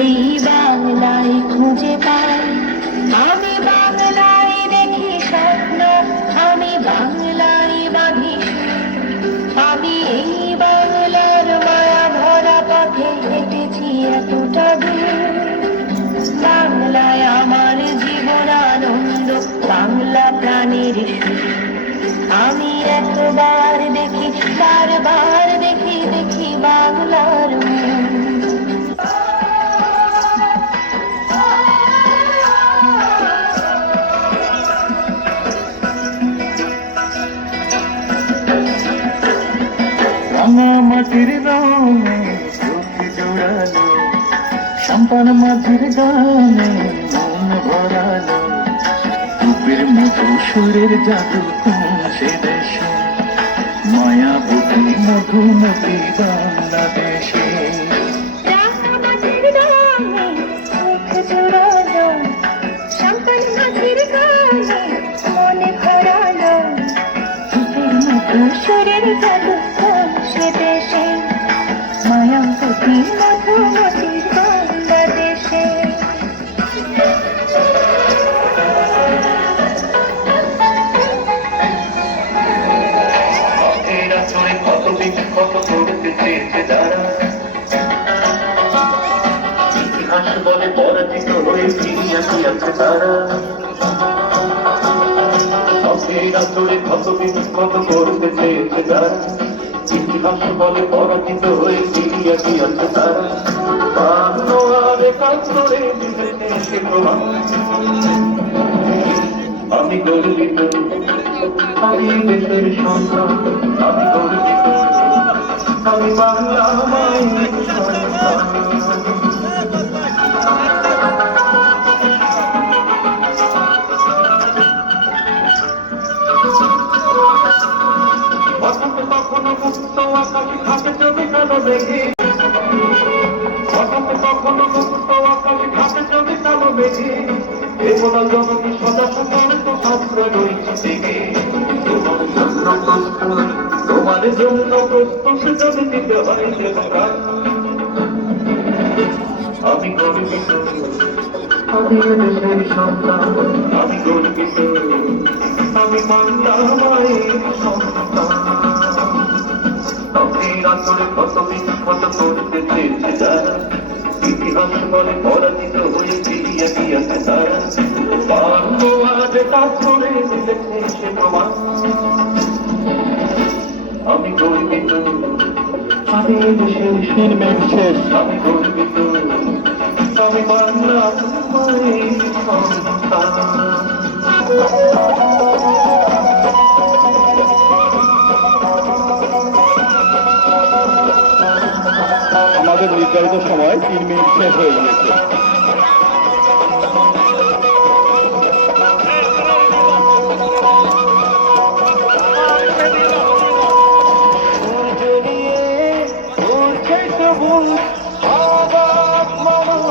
এই বাংলায় খুঁজে পাই আমি, বাংলায় দেখি স্বপ্ন, আমি বাংলায় বাঁধি আমি। এই বাংলার মায়া ভরা পথে হেঁটেছি এতটা দূর। বাংলায় আমার জীবন আনন্দ, বাংলা প্রাণের সুর। আমি একবার দেখি, বারবার দেখি, দেখি বাংলার রাঙা মাটির রঙে চোখে জোড়ালো, সম্পান মাঝির গানে মন ভরালো। রূপের মধু সুরের জাদু কোন সে দেশে, মায়াবতী মধুমতি বাংলাদেশে। সুরের জাদু কোন সে দেশে, মায়াবতী মধুমতি বাংলাদেশে। কত দিন কত করতে চেয়েছে যারা, ইতিহাস বলে পরাজিত হয়ে ফিরিয়ে আছে তারা। কত দিন কত করতে চেয়েছে যারা, ইতিহাস বলে পরাজিত হয়ে ফিরিয়ে আছে তারা। বাংলারে কাতরে দিতে সে প্রমাণ, আমি গর্বিত, আমি দেশের সন্তান, আমি গর্বিত, আমি বাংলা মায়ের সন্তান। কখনো মুক্ত আকাশ থাকে চোখে কালো দেখে, কখনো মুক্ত আকাশ থাকে চোখে কালো দেখে। এমন জগতে সদা সতর্ক আশ্রয় রয়েছে থেকে, তোমার জন্য প্রস্তুত যদি দিতে হয় যে প্রাণ। আমি গর্বিত, আমি দেশের সন্তান, আমি গর্বিত, আমি বাংলা মায়ের সন্তান। কত দিন কত করতে চেয়েছে যারা, ইতিহাস বলে পরাজিত হয়ে ফিরিয়ে দিয়েছে তারা। বাংলার কাতরে দিয়েছে সে প্রমাণ, আমি গর্বিত, আমি দেশের শেষ, আমি গর্বিত, আমি বাংলা মায়ের সন্তান। আমাদের নির্ধারিত সময় 3 মিনিট শেষ হয়ে গিয়েছে। সবুজ, অবাক মানব